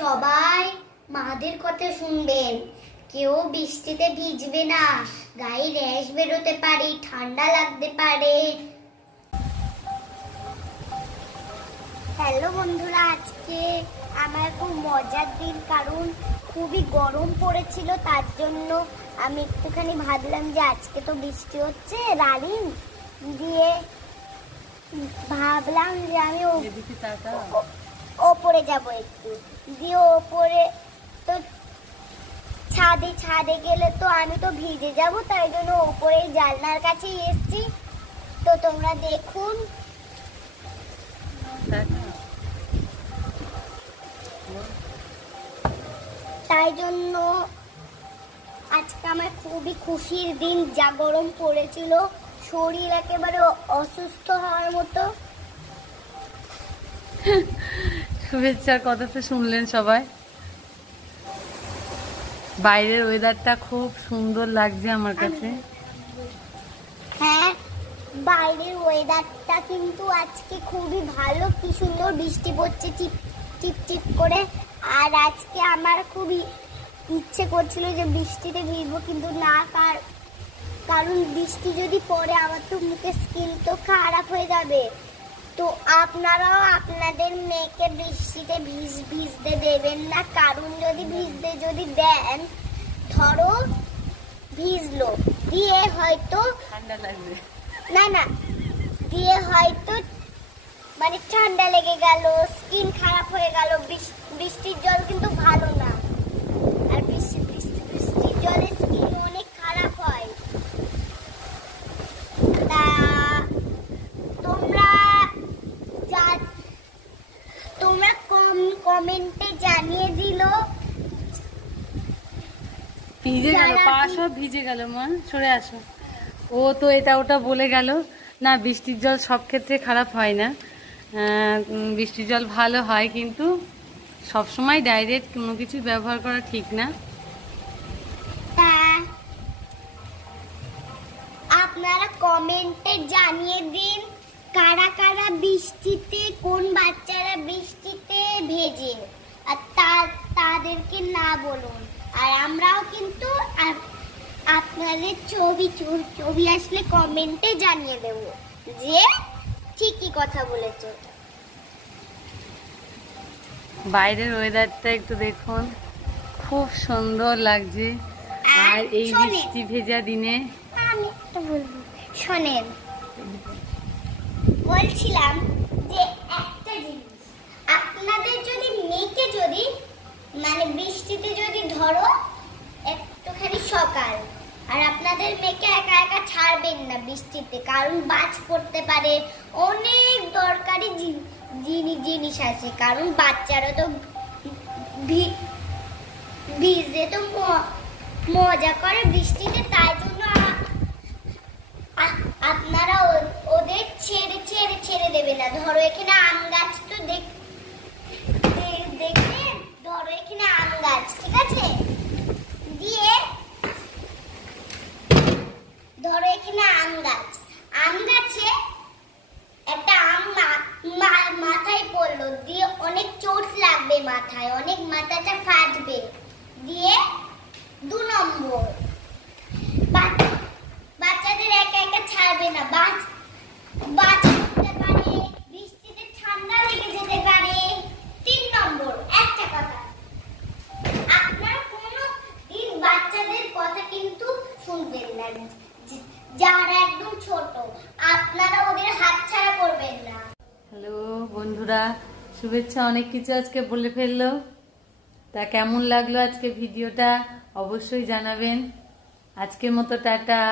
সবাই মাদের কথা শুনবেন, কেউ বৃষ্টিতে ভিজবে না, গায়ে র্যাশ বেরোতে পারে, ঠান্ডা লাগতে পারে। হ্যালো বন্ধুরা, আজকে আমার খুব মজার দিন, কারণ খুবই গরম পড়েছিল, তার জন্য আমি একটুখানি ভাবলাম যে আজকে তো বৃষ্টি হচ্ছে রানিং দিয়ে, ভাবলাম যে আমি ওপরে যাব একটু দিয়ে, ওপরে তো ছাদে গেলে তো আমি তো ভিজে যাব, তাই জন্য ওপরে জানলার কাছেই এসেছি। তো তোমরা দেখুন। তাই জন্য আজকে আমার খুবই খুশির দিন, যা গরম পড়েছিল, শরীর একেবারে অসুস্থ হওয়ার মতো। শুভেচ্ছার কথা তো শুনলেন সবাই। বাইরের ওয়েদারটা খুব সুন্দর লাগছে আমার কাছে। হ্যাঁ, বাইরের ওয়েদারটা কিন্তু আজকে খুবই ভালো, কি সুন্দর বৃষ্টি পড়ছে টিপ টিপ টিপ করে। আর আজকে আমার খুবই ইচ্ছে করছিল যে বৃষ্টিতে ভিজবো, কিন্তু না, কারণ বৃষ্টি যদি পড়ে আমার তো মুখের স্কিন তো খারাপ হয়ে যাবে। তো আপনারাও আপনাদের মেয়েকে বৃষ্টিতে ভিজতে দেবেন না, কারণ যদি দেন, ধরো ভিজলো দিয়ে হয়তো ঠান্ডা লাগবে, না দিয়ে হয়তো মানে ঠান্ডা লেগে গেল, স্কিন খারাপ হয়ে গেল। বৃষ্টির জল কিন্তু ভালো না, আর বৃষ্টির জলে স্কিন অনেক খারাপ হয়। তা তোমরা কমেন্টে জানিয়ে দিলো। ভিজে গেল, পা সব ভিজে গেল। মা সরে আসো, ও তো এটা ওটা বলে গেল। না, বৃষ্টির জল সব ক্ষেত্রে খারাপ হয় না, বৃষ্টির জল ভালো হয়, কিন্তু সব সময় ডাইরেক্ট কোনো কিছু ব্যবহার করা ঠিক না। আপনারা কমেন্টে জানিয়ে দিন কারা কারা বৃষ্টিতে, কোন বাচ্চারা বৃষ্টিতে ভেজে, আর তাদেরকে না বলুন। আর আমরাও কিন্তু আপনাদের ছবি আসলে কমেন্টে জানিয়ে দেব যে ঠিকই কথা বলেছ। বাইরের ওয়েদারটা একটু দেখুন, খুব সুন্দর লাগছে। আর এই বৃষ্টি ভেজা দিনে আমি তো বলবো, শোনেন, বলছিলাম যে একটা জিনিস, আপনাদের যদি মেয়েকে যদি মানে বৃষ্টিতে যদি ধরো একটুখানি সকাল, আর আপনাদের মেয়েকে একা একা ছাড়বেন না বৃষ্টিতে, কারণ বাজ পড়তে পারে, অনেক দরকারি জিনিস আছে, কারণ বাচ্চারা তো ভিজে তো মজা করে বৃষ্টিতে, তাই জন্য আপনারা ওদের ছেড়ে দেবে না। ধরো এখানে আম গাছ তো দেখবে, ধরো এখানে আম গাছ, ঠিক আছে, দিয়ে ধরো এখানে আম গাছে একটা আম মাথায় পড়লো, দিয়ে অনেক চোট লাগবে মাথায়, অনেক মাথাটা ফাটবে। দিয়ে 2 নম্বর, বাচ্চাদের একা একা ছাড়বে না, বাজ পড়তে পারে, বৃষ্টিতে ঠান্ডা লেগে যেতে পারে। 3 নম্বর, একটা কথা, আপনারা কোনো দিন বাচ্চাদের কথা কিন্তু শুনবেন না, যারা একদম ছোট, আপনারা ওদের হাতছাড়া করবেন না। হ্যালো বন্ধুরা, শুভেচ্ছা অনেক কিছু আজকে বলে ফেললো। তা কেমন লাগলো আজকে ভিডিওটা অবশ্যই জানাবেন। আজকের মতো টাটা।